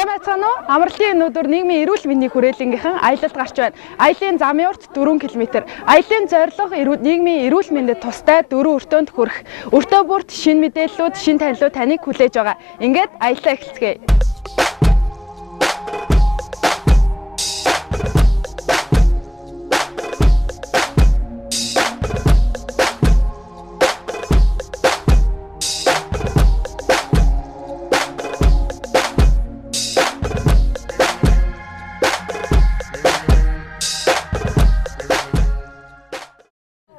Сайн байцгаана уу? Амралтын энэ өдөр нийгмийн эрүүл мэндийн хүрээлэнгийнхэн аялалд гарч байна. Аялын замын урт 4 км. Аялын зорилго нийгмийн эрүүл мэндэд тустай 4 өртөөнд хүрэх. Өртөө бүрт шинэ мэдээллүүд, шинэ танилуд таныг хүлээж байгаа. Ингээд аяллаа эхэлцгээе.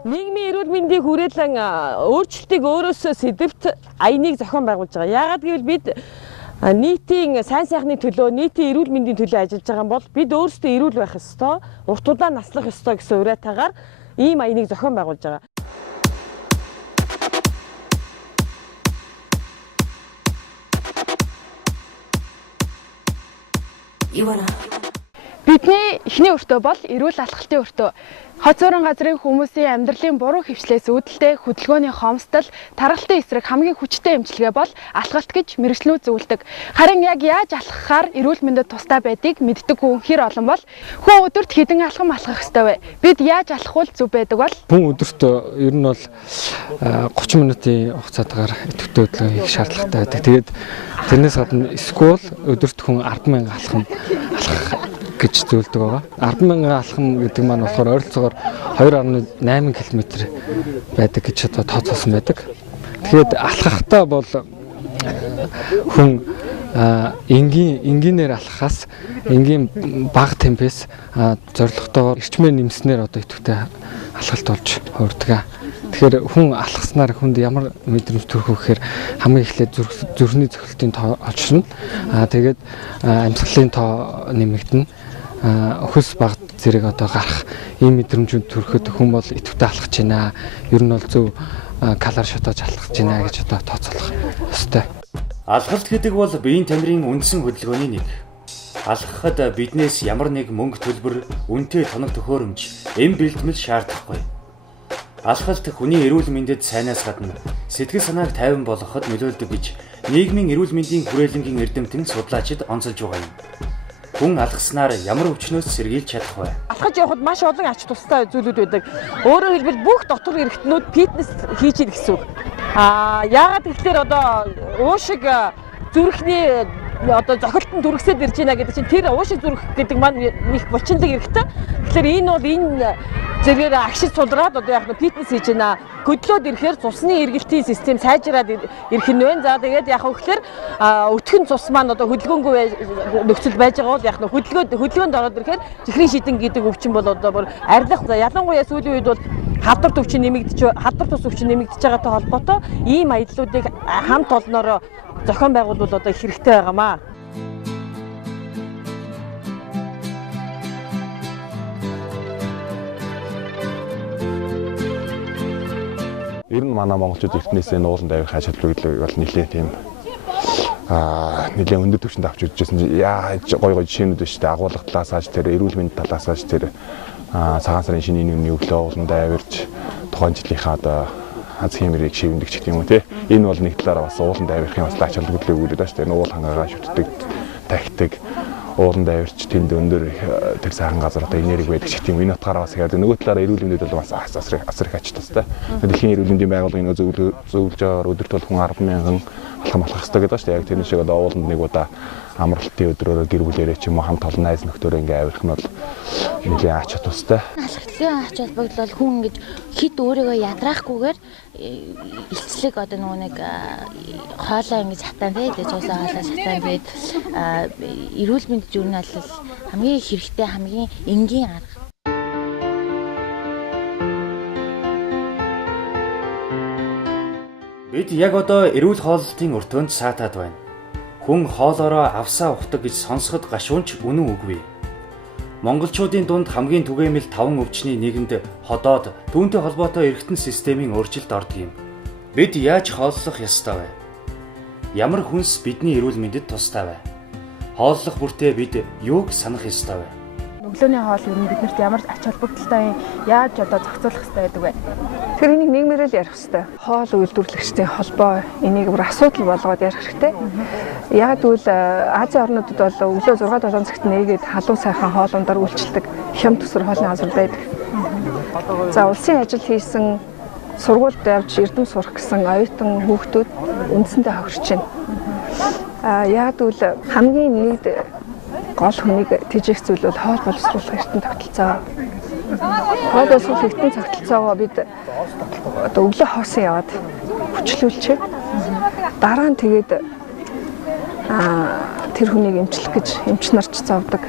Нийгмийн эрүүл мэндийн хүрээлэн өөрчлөлтийг өөрөөсөө сэдэвт аяныг зохион байгуулж байгаа. Яагаад гэвэл бид нийтийн сайн сайхны төлөө, нийтийн эрүүл мэндийн төлөө ажиллаж байгаа бол бид өөрсдөө эрүүл байх ёстой, урт удаан наслах ёстой гэсэн уриатаагаар ийм аяныг зохион байгуулж байгаа. Бидний эхний өртөө бол эрүүл алхалтын өртөө. Хоцорон газрын хүмүүсийн амьдралын буруу хөвчлээс үүдэлтэй хөдөлгөөний хомсдол, тархалтын эсрэг хамгийн хүчтэй эмчилгээ бол алхалт гэж мэргэжлүүд зөвлөдөг. Харин яг яаж алхахаар эрүүл мэндэд тустай байдгийг мэддэг хүн хэр олон бол хүн өдөрт хэдэн алхам алхах ёстой вэ? Бид яаж алхавал зөв байдаг бол? Хүн өдөрт ер нь бол 30 минутын хугацаатаар идэвхтэй хөдөлгөөн хийх шаардлагатай байдаг. Тэгээд тэрнээс гадна эсвэл өдөрт хүн 100000 алхам алхах гэж зөвлөдөг байгаа. 100000 алхам гэдэг маань болохоор ойролцоогоор 2.8 км байдаг гэж одоо тооцоолсон байдаг. Тэгэхээр алхахдаа бол хүн энгийнээр алхахаас энгийн бага темпээс зорилготойгоор эрчмээ нэмснээр одоо идэвхтэй алхалт болж хувирдаг. Тэгэхээр хүн алхаснаар хүнд ямар мэдрэмж төрөх вэ гэхээр хамгийн эхлээд зүрхний цохилтын тоо олширно. Тэгээд амьсгалын тоо нэмэгдэнэ. Өхөс баг зэрэг одоо гарах ийм мэдрэмжүүд төрөхөд хүн бол идэвхтэй алхаж байна. Ер нь бол зөв калори шатааж алхаж байна гэж одоо тооцоолох ёстой. Алхалт гэдэг бол биеийн тамирын үндсэн хөдөлгөөний нэг. Алхахад биднээс ямар нэг мөнгө төлбөр, үнэтэй тоног төхөөрөмж, эм бэлтгэл шаардахгүй. Алхалт хүний эрүүл мэндэд сайнаас гадна сэтгэл санааг тайван болгоход нөлөөлдөг гэж нийгмийн эрүүл мэндийн хүрээлэнгийн эрдэмтэн судлаачид онцолж байгаа юм. Хүн алхаснаар ямар өвчнөөс сэргийлж чадах вэ? Алхаж явахад маш олон ач тустай зүйлүүд байдаг. Өөрөөр хэлбэл бүх дотор эрхтнүүд фитнес хийж ийн гэсэн үг. Яагаад гэвэл одоо уушиг зүрхний одоо зохилтон түргсэд ирж байна гэдэг чинь тэр уушиг зүрх гэдэг маань их булчиндаг эрхтэй. Тэгэхээр энэ бол энэ зэргээр агшиж сулраад одоо яг фитнес хийж байна. Хөдлөөд ирэхээр цусны эргэлтийн систем сайжраад ирэх нь байна. За тэгээд яг хөөхлөөр өтгөн цус маань одоо хөдөлгөөнгүй нөхцөл байж байгаа бол яг хөдөлгөөнд ороод ирэхээр чихрийн шидэн гэдэг өвчин бол одоо бүр арилах. Ялангуяа сүүлийн үед бол хавдар тус өвчин нэмэгдэж байгаатай холбоотой ийм аяллуудыг хамт олноороо зохион байгуулбал одоо их хэрэгтэй байгаамаа. Ер нь манай монголчууд эртнээсээ нуулан давирах ажил бол нэлээд тийм нэлээд өндөр түвшинд авч үзчихсэн. Яаж гой жишээнүүд биш үү? Агуулга талаас аж тэр эрүүл мэнд талаас аж тэр цагаан сарын шинийн нэгний өглөө уулан давирч тухайн жилийнхаа одоо аз хэмэрийг шивндэг ч гэх юм уу те. Энэ бол нэг талаараа бас уулан давирахын бас ач холбогдлыг өгүүлээд байна шүү дээ. Уул хангаагаа шүтдэг, тахидаг, уулан давирч тэнд өндөр тэр сайхан газар одоо энерги байдаг ч гэх юм. Энэ утгаараа бас яг нөгөө талаараа эрүүл мэндэд бол бас асар их ач тустай. Дэлхийн эрүүл мэндийн байгууллагын зөвлөж байгаагаар өдөрт бол хүн 100000 алхам алхах хэрэгтэй гэдэг ба шүү дээ. Яг тэр шиг одоо ууланд нэг удаа амралтын өдрөөрөө гэр бүлээрээ ч юм уу хамт олон найз нөхдөөрөө ингээ авирах нь бол нэлээд ач тустай. Алхахлын ач холбогдол бол хүн ингэж хит өөрийгөө ядраахгүйгээр эцлэг одоо нөгөө нэг хоолоо ингэж хатаан тэгээд цуусаа хоолоо хатаан тэгээд эрүүл мэнд журнал хамгийн хэрэгтэй хамгийн энгийн арга. Бид яг одоо эрүүл хооллолтын өртөөнд саатаад байна. Хүн хоолоороо авсаа ухдаг гэж сонсоход гашуунч үнэн үгүй. Монголчуудын дунд хамгийн түгээмэл 5 өвчний нэгэнд ходоод түүнтэй холбоотой эргэтэн системийн өөрчлөлт ордог юм. Бид яаж хооллох ёстой вэ? Ямар хүнс бидний эрүүл мэндэд тустай вэ? Хооллох бүртээ бид юуг санах ёстой вэ? өглөөний хоол ер нь биднэрт ямар ач холбогдолтой яаж одоо зохицуулах хэрэгтэй байдаг вэ? Тэгэхээр энийг нийгмээр л ярих хэрэгтэй. Хоол үйлдвэрлэгчдийн холбоо энийг бүр асуудал болгоод ярих хэрэгтэй. Яг тэгвэл Азийн орнуудад бол өглөө 6-7 цагт нээгээд халуун сайхан хоолундаар үйлчилдэг хям төсвөр хоолны газар байдаг. За улсын ажил хийсэн сургуульд явж эрдэм сурах гэсэн оюутан хүүхдүүд үндсэндээ хохирч байна. Яг тэгвэл хамгийн нэгд гол хүнийг тэжээх зүйл бол хоол боловсруулах эрдэнэ тогтолцоо. Хоол боловсруулах эрдэнэ тогтолцоогоо бид одоо өглөө хоосон яваад хүчлүүлчихэд дараа нь тэгээд тэр хүнийг эмчлэх гэж эмч нарч зовдөг.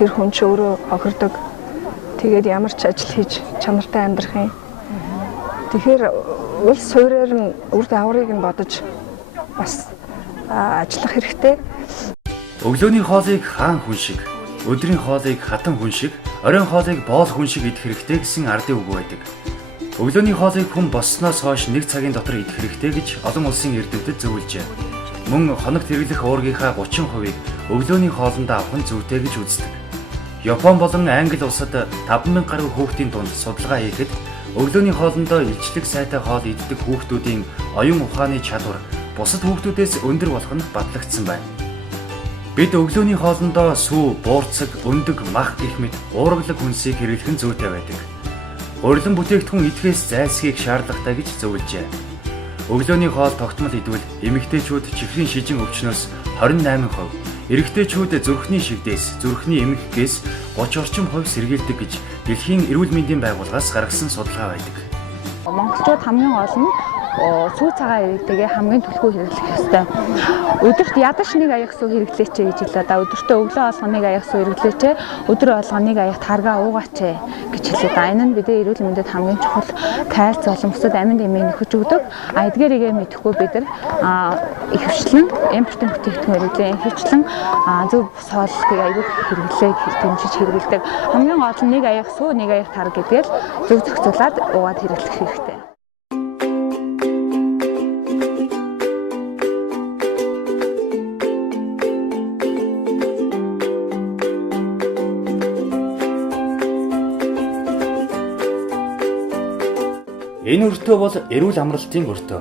Тэр хүн ч өөрөө хохирдог. Тэгээд ямар ч ажил хийж чанартай амьдрах юм. Тэгэхээр улс суурьаар нь үр дагаврыг нь бодож бас ажиллах хэрэгтэй. Өглөөний хоолыг хаан хүн шиг, өдрийн хоолыг хатан хүн шиг, оройн хоолыг боол хүн шиг идэх хэрэгтэй гэсэн ардын үг байдаг. Өглөөний хоолыг хүн боссноос хойш 1 цагийн дотор идэх хэрэгтэй гэж олон улсын эрдэмтэд зөвлөжээ. Мөн хоногт хэрэглэх уургийнхаа 30%-ийг өглөөний хоолнд авах нь зүйтэй гэж үздэг. Япон болон Англи улсад 5,000 гаруй хүүхдийн дунд судалгаа хийхэд өглөөний хоолндоо илчлэг сайтай хоол иддэг хүүхдүүдийн оюун ухааны чадвар бусад хүүхдүүдээс өндөр болох нь батлагдсан байна. Бид өглөөний хоолндоо сүү, буурцаг, өндөг, мах гэх мэт уургалаг хүнсийг хэрэглэх нь зүйтэй байдаг. Урилан бүтээгдэхүүн идэхээс зайлсхийх шаардлагатай гэж зөвлөжээ. Өглөөний хоол тогтмол идвэл эмэгтэйчүүд чихрийн шижин өвчнөөс 28%, эрэгтэйчүүд зүрхний шигдээс, зүрхний эмгэгээс 30 орчим хувь сэргийлдэг гэж Дэлхийн эрүүл мэндийн байгууллагаас гаргасан судалгаа байдаг. Монголчууд хамгийн гол нь сүү цагаан иргэдэгээ хамгийн түлхүү хэрэглэх ёстой. Өдөрт ядаж 1 аяг сүү хэрэглээч гэж хэлээ. Да өдөртөө өглөө алган 1 аяг сүү хэрэглээч, өдөр алган 1 аяг таргаа уугаач гэж хэлээ. Да энэ нь бидний эрүүл мэндэд хамгийн чухал кальц болон бусад амин дэмийг нөхөж өгдөг. Эдгээрийгээ мэдэхгүй бид нар ихэвчлэн импортын бүтээгдэхүүн хэрэглээ, ихэвчлэн зөв соолтыг аяг хэрэглээ дэмжиж хэрэглэдэг. Хамгийн гол нь 1 аяг сүү, 1 аяг тар гэдгээр зөв зохицуулаад уугаад хэрэглэх хэрэгтэй. Энэ өртөө бол эрүүл амралтын өртөө.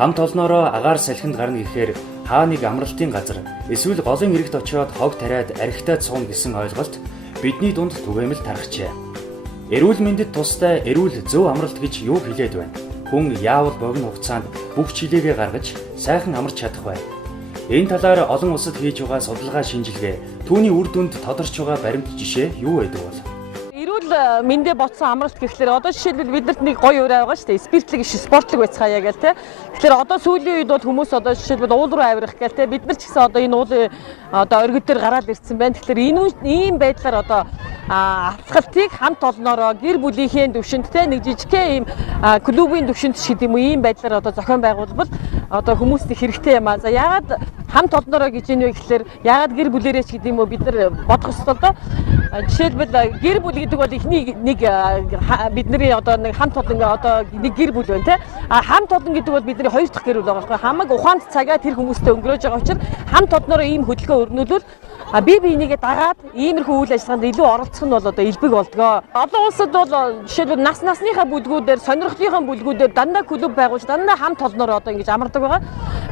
Хамт олноороо агаар салхинд гарна гэхээр хаа нэг амралтын газар эсвэл голын иргэд очиод хог тариад архитад сууна гэсэн ойлголт бидний дунд түгээмэл тархжээ. Эрүүл мэндэд тустай эрүүл зөв амралт гэж юу хэлээд байна? Хүн яавал богино хугацаанд бүх чилээгээ гаргаж сайхан амарч чадах бай. Энэ талаар олон улсад хийж байгаа судалгаа шинжилгээ түүний үр дүнд тодорч байгаа баримт жишээ юу байдаг бол? Мэндэ ботсон амралт гэхлээр одоо жишээлбэл биднэрт нэг гоё ураа байгаа шүү дээ. Спиртлэг иш спортлог байцгаая гэл те. Тэгэхээр одоо сүүлийн үед бол хүмүүс одоо жишээлбэл уул руу авирах гэл те. Бид нар ч гэсэн одоо энэ уулын одоо оргид дээр гараад ирсэн байна. Тэгэхээр ийм байдлаар одоо авралтыг хамт олноороо гэр бүлийнхээ төвшөнд те нэг жижигхэн ийм клубын төвшөнд ч гэдэг юм уу ийм байдлаар одоо зохион байгуулбал одоо хүмүүст хэрэгтэй юм аа. За яагаад хамт олноороо гэж юм вэ гэхлээр яагаад гэр бүлэрээ ч гэдэг юм уу бид нар бодох ёстой доо. Жишээлбэл гэр бүл гэдэг бол эхний нэг бидний одоо нэг хамт олон одоо нэг гэр бүл байна те. Хамт олон гэдэг бол бидний хоёр дахь гэр бүл байгаа байхгүй. Хамаг ухаанд цагаа тэр хүмүүстэй өнгөрөөж байгаа учраас хамт олноороо ийм хөдөлгөөн өрнүүлвэл бие биенийгээ дагаад иймэрхүү үйл ажиллагаанд илүү оролцох нь бол одоо элбэг болдгоо. Олон улсад бол жишээлбэл насныхаа бүлгүүдээр, сонирхлынхаа бүлгүүдээр дандаа клуб байгуулж дандаа хамт олноороо одоо ингэж амардаг байгаа.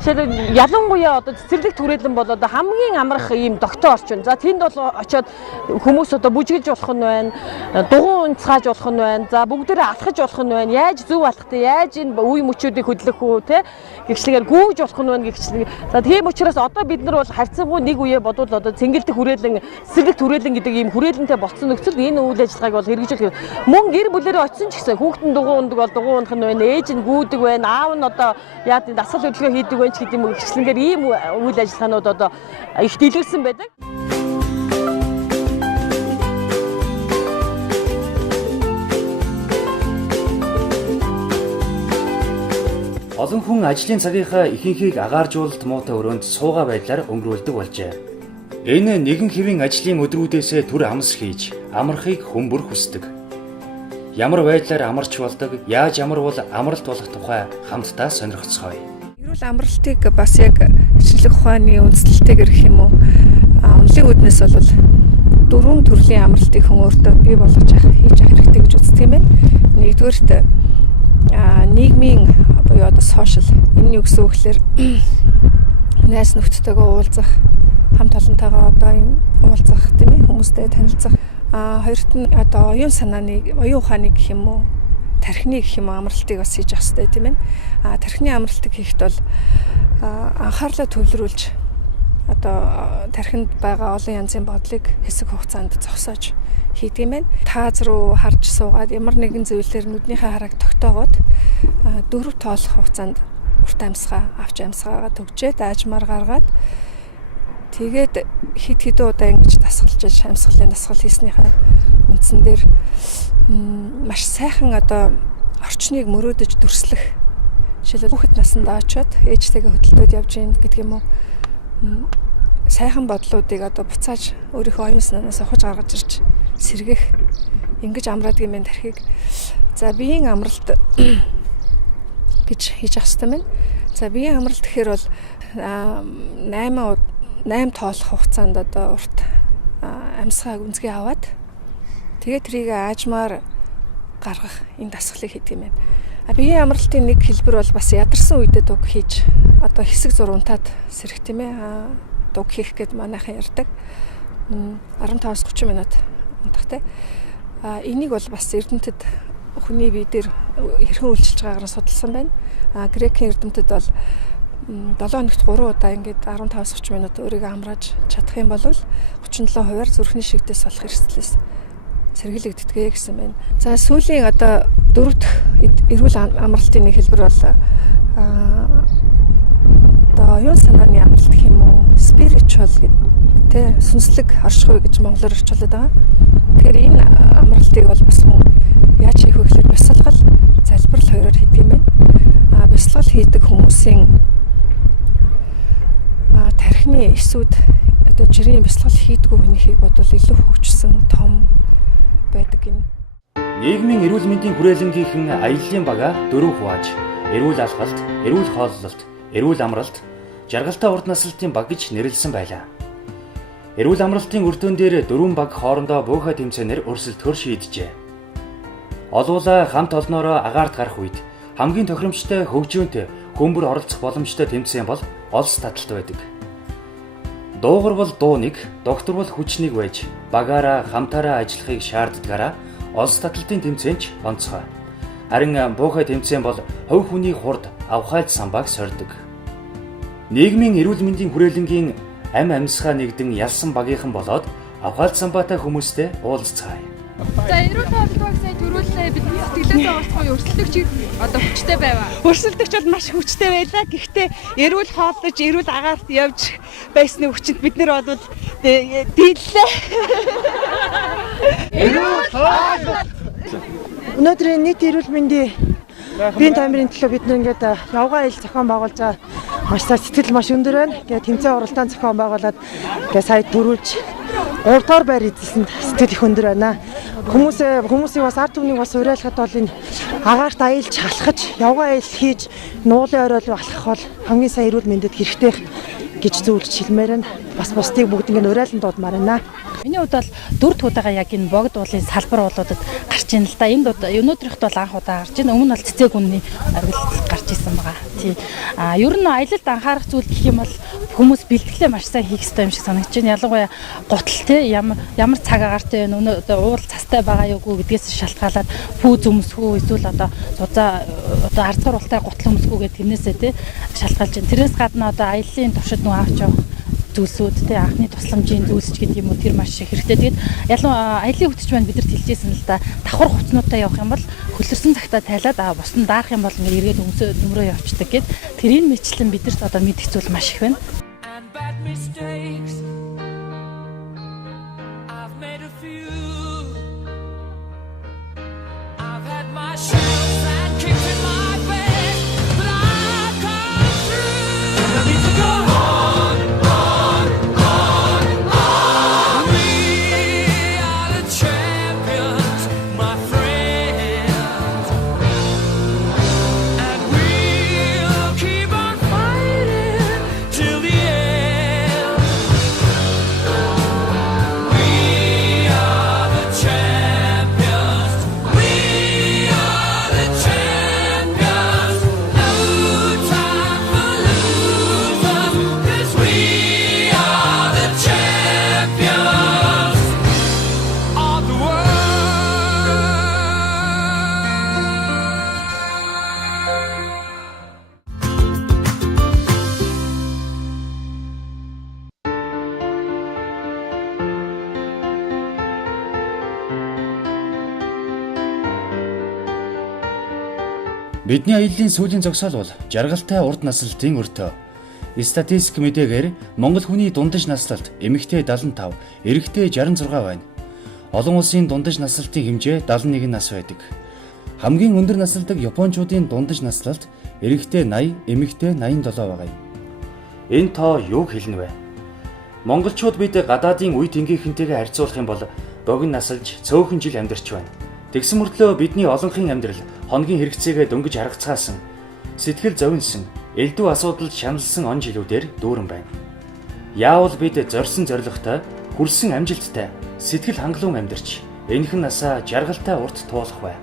Жишээлбэл ялангуяа одоо цэцэрлэг түрээлэн бол одоо хамгийн амрах ийм догтоо орчин. За тэнд бол очиод хүмүүс одоо бүжгэлж болох нь байна, дугуун унцгааж болох нь байна. За бүгдээрээ алхаж болох нь байна. Яаж зөв алхахтай, яаж энэ үе мөчүүдийг хөдлөх үү те гихшлэгээр гүйж болох нь байна гихшлэг. За тийм учраас одоо бид нар бол харьцангуй нэг үе бодвол одоо цэнгэлдэх хүрээлэн, цэцэрлэг түрээлэн гэдэг ийм хүрээлэнтэй болсон нөхцөл энэ үйл ажиллагааг бол хэрэгжүүлэх. Мөн гэр бүлээрээ очисон ч гэсэн хүүхдэн дугуун ундаг бол дугуун унах нь байна, ээж нь гүйдэг байна, аав нь одоо яа дасгал хөдөлгөөн хийдэг байна ч гэдэг юм гихшлэнгээр ийм үйл ажиллагаанууд одоо их дэлгэрсэн байдаг. Олон хүн ажлын цагийнхаа ихэнхийг агааржуулалт муутай өрөөнд суугаа байдлаар өнгөрүүлдэг болжээ. Энэ нэгэн хэвийн ажлын өдрүүдээсээ түр амс хийж, амархыг хүн бүр хүсдэг. Ямар байдлаар амарч болдог, яаж амарвал амралт болох тухай хамтдаа сонирхцгоё. Эрүүл амралтыг бас яг шинжлэх ухааны үндэслэлтэйгээр гэх юм уу? Онлын үүднээс бол 4 төрлийн амралтыг хүн өөртөө бий болгож хийж авах хэрэгтэй гэж үздэг юм байна. Нэгдүгээрт нийгмийн буюу одоо сошиал энэ юу гэсэн үг гэхээр найз нөхдөдтэйгээ уулзах, хамт олонтойгоо одоо энэ уулзах тийм ээ, хүмүүстэй танилцах. Хоёрт нь одоо оюун санааны, оюун ухааны гэх юм уу, тархины гэх юм амралтыг бас хийж авах хэрэгтэй тийм ээ. Тархины амралтыг хийхэд бол анхаарлаа төвлөрүүлж одоо тархинд байгаа олон янзын бодлыг хэсэг хугацаанд зогсоож хийдэг юм байна. Тааз руу харж суугаад ямар нэгэн зүйлээр нүднийхээ харааг тогтоогоод 4 тоолох хугацаанд урт амьсгаа, авч амьсгаагаа төгжээд аажмаар гаргаад тэгээд хит хитэн удаа ингэж дасгалж амьсгалын дасгал хийснийхээ үндсэн дээр маш сайхан одоо орчныг мөрөөдөж дүрслэх. Жишээлбэл хүүхэд насндаа очиод ээжтэйгээ хөдөлтөд явж гин гэдэг юм уу. Сайхан бодлуудыг одоо буцааж өөрийнхөө оюун санаанаас ухаж гаргаж ирж сэргэх ингэж амраад юм байна тархийг. За биеийн амралт гэж хийж авах хэрэгтэй байна. За биеийн амралт гэхээр бол 8 тоолох хугацаанд одоо урт амьсгааг үнцгээ аваад тэгээд трийг аажмаар гаргах энэ дасгалыг хийдэг юм байна. Биеийн амралтын нэг хэлбэр бол бас ядарсан үедээ дуг хийж одоо хэсэг зурунтаад сэрэх тийм ээ. Дуг хийх гэд манайхан ярьдаг. 15-30 минут унтахтай. Энийг бол бас эрдэмтэд хүний бие дээр хэрхэн үйлчилж байгаагаар судалсан байна. Грекийн эрдэмтэд бол 7 хоногт 3 удаа ингээд 15-30 минут өөрийгөө амрааж чадах юм бол 37% зүрхний шигдээс болох эрсдлээс сэргийлэгддэг гэсэн байна. За сүүлийн одоо 4 дахь эрүүл амралтын нэг хэлбэр бол одоо оюун санааны амралт гэх юм уу, spiritual гэдэг тэ сүнслэг оршихуй гэж монголоор орчуулдаг байгаа. Тэгэхээр энэ амралтыг бол бас хүн яаж хийх вэ гэхээр бясалгал, залбирал хоёроор хийдэг юм байна. Бясалгал хийдэг хүмүүсийн тархины эсүүд одоо жирийн бясалгал хийдэггүй хүнийхийг бодвол илүү хөгжсөн том байдаг юм. Нийгмийн эрүүл мэндийн хүрээлэнгийнхэн аяллаа бага 4 хувааж эрүүл алхалт, эрүүл хооллолт, эрүүл амралт, жаргалтай урд насалтын баг гэж нэрлэсэн байлаа. Эрүүл амралтын үр дүн дээр 4 баг хоорондоо буухай тэмцээнээр өрсөлдөхөр шийджээ. Олуула хамт олноороо агаарт гарах үед хамгийн тохиромжтой хөгжөөнтэй хөмбөр оролцох боломжтой тэмцээн бол олс таталт байдаг. Дуугар бол дуу нэг, доктор бол хүч нэг байж багаараа хамтаараа ажиллахыг шаарддагаараа олс таталтын тэмцээнч онцгой. Харин буухай тэмцээн бол хувь хүний хурд авхайлт самбааг сордог. Нийгмийн эрүүл мэндийн хүрээлэнгийн ам амьсгаа нэгдэн ялсан багийнхан болоод авхайлт самбаатай хүмүүстэй уулзцгаая. За эрүүл хооллолт сая төрүүлээ бидний сэтгэлээсээ олцгоо өрсөлдөгч одоо хүчтэй байваа. Өрсөлдөгч бол маш хүчтэй байлаа. Гэхдээ эрүүл хооллож, эрүүл агаарт явж байсны хүчит бид нар бол дийллээ. Эрүүл хооллолт. Өнөөдрийн нийт эрүүл мэндийн биеийн тамирын төлөө бид нэг ингээд явгаа ил зохион байгуулж байгаа. Маш сэтгэл маш өндөр байна. Тэгээд тэмцээн уралдаан зохион байгуулад ингээд сая төрүүлж 3 дугаар байр эзэлсэнд сэтгэл их өндөр байна. Хүмүүсийг бас ард түмнийг бас уриалахад бол энэ агаарт аялж халахж, явгаа ил хийж, нуулын орой алхах бол хамгийн сайн эрүүл мэндэд хэрэгтэй гэж зөвлөж хэлмээр байна. Бас бусдыг бүгд ингээд уриалан дуудмаар байна. Миний хувьд бол 4 удаага яг энэ богд уулын салбар болуудад гарч ийн л да. Энд өнөөдрийнхт бол анх удаа гарч ийн. Өмнө нь бол цэцэг үнний аргил гарч исэн байгаа. Тий. Ер нь аялалд анхаарах зүйл гэх юм бол хүмүүс бэлтгэлээ маш сайн хийх ёстой юм шиг санагдаж байна. Ялангуяа гутал тий ямар цаг агаартай вэ? Өнөө уул цастай байгаа юу гэдгээс шалтгаалаад пүүз өмсгөө эсвэл одоо зузаа одоо ардгаар ултай гутал өмсгөө гэдэг тэрнээсээ тий шалтгаалж байна. Тэрнээс гадна одоо аяллаа туршид нөө авч явах зүйлсүүд те анхны тусламжийн зүйлс гэдэг юм уу тэр маш их хэрэгтэй. Тэгээд ялангуяа аяллаа хөтөч маань бидэрт хэлжсэн л да давхар хувцнуудаа явах юм бол хөлөрсөн цагтаа тайлаад бус нь даах юм бол ингээ эргээд нөмрөө явцдаг гэд тэрийн мэтлэн бидэрт одоо мэдэх зүйл маш их байна. Till the Бидний аяллаа сүүлийн зогсоол бол жаргалтай урд наслалтын өртөө. Статистик мэдээгээр Монгол хүний дундаж наслалт эмэгтэй 75, эрэгтэй 66 байна. Олон улсын дундаж наслалтын хэмжээ 71 нас байдаг. Хамгийн өндөр насалдаг Япончуудын дундаж наслалт эрэгтэй 80, эмэгтэй 87 байгаа юм. Энэ тоо юуг хэлнэ вэ? Монголчууд бид гадаадын үе тэнгийнхэнтэйгээ харьцуулах юм бол богино насалж цөөхөн жил амьдарч байна. Тэгсэн мөртлөө бидний олонхын амьдрал хоногийн хэрэгцээгээ дөнгөж харгацгаасан, сэтгэл зовинсан, элдв асуудалд шаналсан он жилүүдээр дүүрэн байна. Яавал бид зорьсон зорилготой, хүрсэн амжилттай, сэтгэл хангалуун амьдарч энэхэн насаа жаргалтай урт туулах вэ?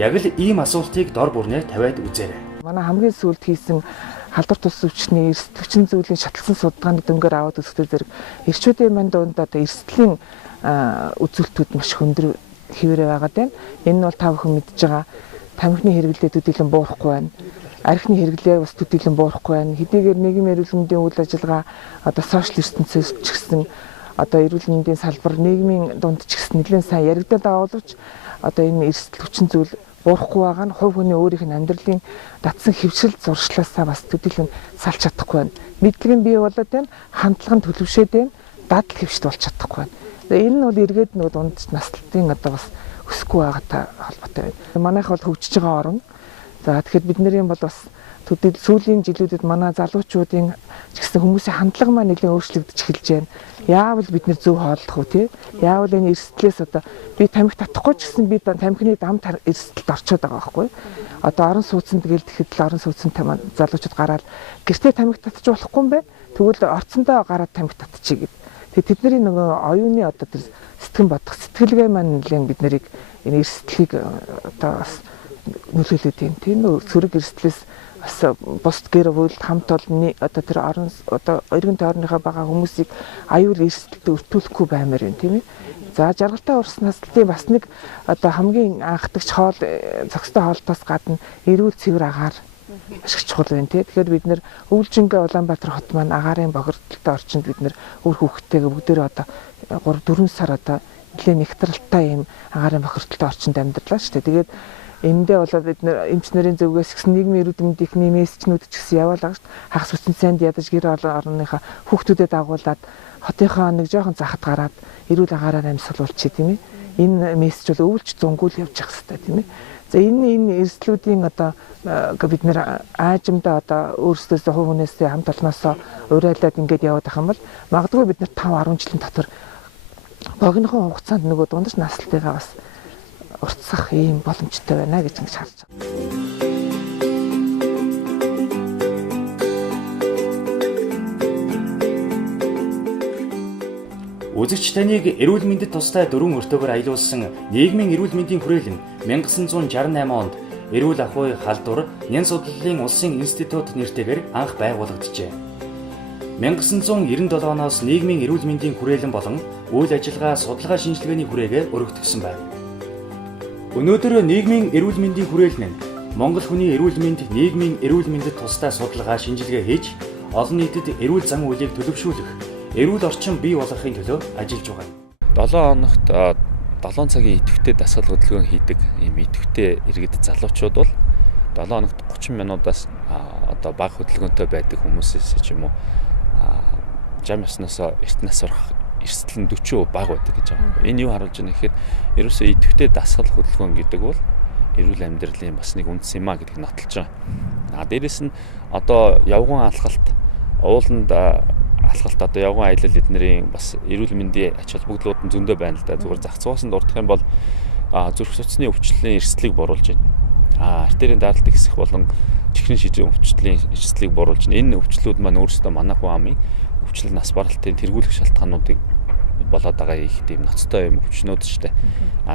Яг л ийм асуултыг дор бүрнээ тавиад үзээрэй. Манай хамгийн сүүлд хийсэн халдвар тус өвчний эрсдэлчин зүйлийн шатлсан судалгааны дүнгээр аваад үзэхдээ зэрэг эрчүүдийн манд донд одоо эрсдлийн үзүүлэлтүүд маш хөндөр хэвээрээ байгаад байна. Энэ нь бол та бүхэн мэдж байгаа тамхины хэрэглээ төдийлөн буурахгүй байна. Архины хэрэглээ бас төдийлөн буурахгүй байна. Хэдийгээр нийгмийн эрүүл мэндийн үйл ажиллагаа одоо сошиал ертөнцөөс ч гэсэн одоо эрүүл мэндийн салбар нийгмийн дунд ч гэсэн нэлээд сайн яригдаад байгаа боловч одоо энэ эрсдэл хүчин зүйл буурахгүй байгаа нь хувь хүний өөрийнх нь амьдралын датсан хөвшил зуршлаасаа бас төдийлөн салж чадахгүй байна. Мэдлэг нь бий болоод байна, хандлага нь төлөвшөөд байна, дадал хөвшт болж чадахгүй байна. Энэ нь бол эргээд нөгөө дунд наслалтын одоо бас өсөхгүй байгаатай холбоотой байна. Манайх бол хөгжиж байгаа орн. За тэгэхээр бидний бол бас төдийл сүүлийн жилүүдэд манай залуучуудын ч гэсэн хүмүүсийн хандлага маань нэлээд өөрчлөгдөж эхэлж байна. Яавал бид нэр зөв хооллох уу те? Яавал энэ эрсдлээс одоо би тамхи татахгүй ч гэсэн би тамхины дам эрсдэлд орчод байгаа байхгүй. Одоо орон сууцнд тэгэл тэгэхэд л орон сууцнд залуучууд гараад гэртээ тамхи татчих болохгүй юм бэ? Тэгвэл орцондоо гараад тамхи татчих гэдэг. Тэгээ тэдний нөгөө оюуны одоо тэр сэтгэн бодох сэтгэлгээ маань нэлээд бид нарыг энэ эрсдлийг одоо бас нөлөөлөд юм. Тийм нөө сөрөг эрсдлээс бас бус гэр бүл хамт олонны одоо тэр орон одоо өргөн тойрныхоо байгаа хүмүүсийг аюул эрсдэлд өртүүлэхгүй баймаар юм тийм ээ. За жаргалтай урс наслалтын бас нэг одоо хамгийн анхдагч хоол зохистой хоолтоос гадна эрүүл цэвэр агаар ашиг чухал байна тий. Тэгэхээр бид нэр Өвлжингээ Улаанбаатар хот маань агаарын бохирдолтой орчинд бид нэр өөр хүүхдтэйгээ бүгдээрээ одоо 3-4 сар одоо нэлээд нэгтралтай юм агаарын бохирдолтой орчинд амьдралаа шүү дээ. Тэгээд эндээ болоод бид нэр эмч нарын зөвгөөс гэсэн нийгмийн эрүүл мэндийнхний мессежнүүд ч гэсэн яваалаа шүү дээ. Хагас хүчин сайнд ядаж гэр орныхаа хүүхдүүдэд агуулад хотынхоо нэг жоохон захад гараад эрүүл агаараар амьсгалуулчих тийм ээ. Энэ мессеж бол өвлж зунгуул явж явах хэрэгтэй тийм ээ. За энэ эрсдлүүдийн одоо бид нэр аажимдаа одоо өөрсдөөсөө хувь хүнээсээ хамт олноосоо урайлаад ингээд яваад ах юм бол магадгүй бид нэр 5-10 жилийн дотор богинохон хугацаанд нөгөө дундаж наслалтайгаа бас уртсах ийм боломжтой байна гэж ингэж харж байна. Үзэгч таныг эрүүл мэндэд тустай 4 өртөөгөр аялуулсан нийгмийн эрүүл мэндийн хүрээлэн 1968 онд Эрүүл ахуй халдвар нэн судлалын улсын институт нэртэйгээр анх байгуулагджээ. 1997 оноос нийгмийн эрүүл мэндийн хүрээлэн болон үйл ажиллагаа судалгаа шинжилгээний хүрээгээ өргөгдсөн байна. Өнөөдөр нийгмийн эрүүл мэндийн хүрээлэн нь Монгол хүний эрүүл мэнд, нийгмийн эрүүл мэндэд тустай судалгаа шинжилгээ хийж олон нийтэд эрүүл зан үйлийг төлөвшүүлэх, эрүүл орчин бий болгохын төлөө ажиллаж байгаа. 7 хоногт 7 цагийн идэвхтэй дасгал хөдөлгөөн хийдэг ийм идэвхтэй иргэд залуучууд бол 7 хоногт 30 минутаас одоо бага хөдөлгөөнтэй байдаг хүмүүсээс ч юм уу 60 насноос эрт нас орох эрсдэл нь 40% бага байдаг гэж байгаа. Энэ юу харуулж байна гэхээр ерөөсөө идэвхтэй дасгал хөдөлгөөн гэдэг бол эрүүл амьдралын бас нэг үндэс юм а гэдгийг нотолж байгаа. Дээрээс нь одоо явган алхалт ууланд алхалт одоо явган аялал эднэрийн бас эрүүл мэндийн ач холбогдлууд нь зөндөө байна л да. Зүгээр зах зугаас нь дурдах юм бол зүрх судасны өвчлөлийн эрсдлийг боруулж байна. Артерийн даралт ихсэх болон чихрийн шижийн өвчлөлийн эрсдлийг боруулж байна. Энэ өвчлүүд маань өөрсдөө манай хүн амын өвчлөл нас баралтын тэргүүлэх шалтгаануудыг болоод байгаа их тийм ноцтой юм өвчнүүд шүү дээ.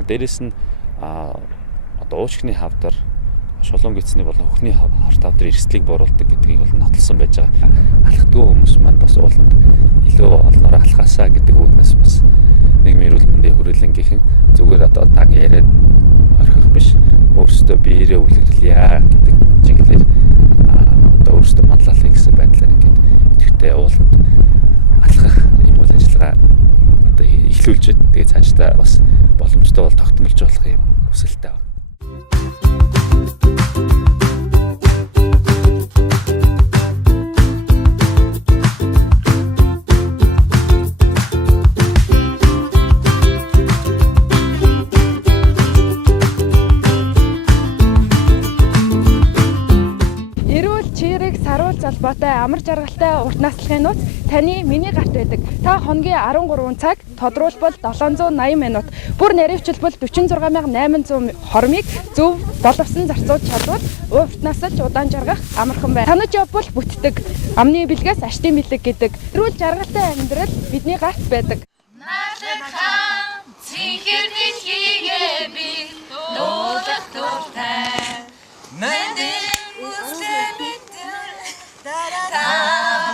Дээрээс нь одоо уучхны хавдар шулуун гидсний болон хөхний хорт хавдар эрсдлийг бууруулдаг гэдгийг бол нотолсон байж байгаа. Алхдгүй хүмүүс маань бас ууланд илүү олноор алхаасаа гэдэг үүднээс бас нийгмийн эрүүл мэндийн хүрээлэнгийнхэн зүгээр одоо даг яриад орхих биш өөрсдөө биеэрээ үлгэрлэе гэдэг чиглэлээр одоо өөрсдөө манлайлах гэсэн байдлаар ингээд идэвхтэй ууланд алхах юм үйл ажиллагаа одоо эхлүүлж байна. Тэгээ цаашдаа бас боломжтой бол тогтмолж болох юм хүсэлтэй байна. чирэг саруул залбоотой амар жаргалтай урт наслахын нууц таны миний гарт байдаг. Та хоногийн 13 цаг тодруулбал 780 минут. Бүр наривчлбал 46800 хормыг зөв боловсон зарцуулж чадвал урт насалж удаан жаргах амархан байна. Санаж явбал бүтдэг. Амны бэлгээс аштын бэлэг гэдэг. Эрүүл жаргалтай амьдрал бидний гарт байдаг. Цэнхэр дэлхийгээ би дуулах дуртай. Мэндийн үстэй битэр та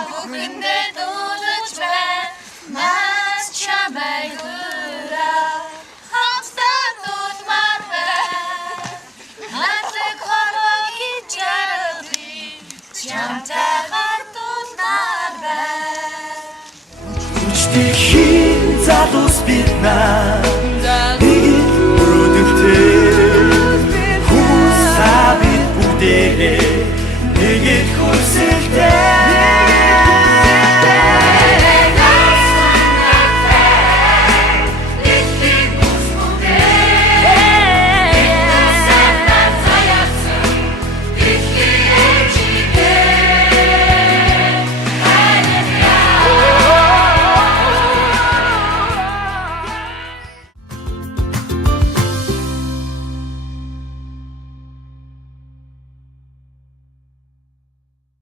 бүхэндээ дуулаж байна. Нас чамай гүра хамстаа дуулмаар байна. Наслаг хорвогийн жаргалыг чамтайгаар дуулмаар байна. Үчтэй хин залуус бид наа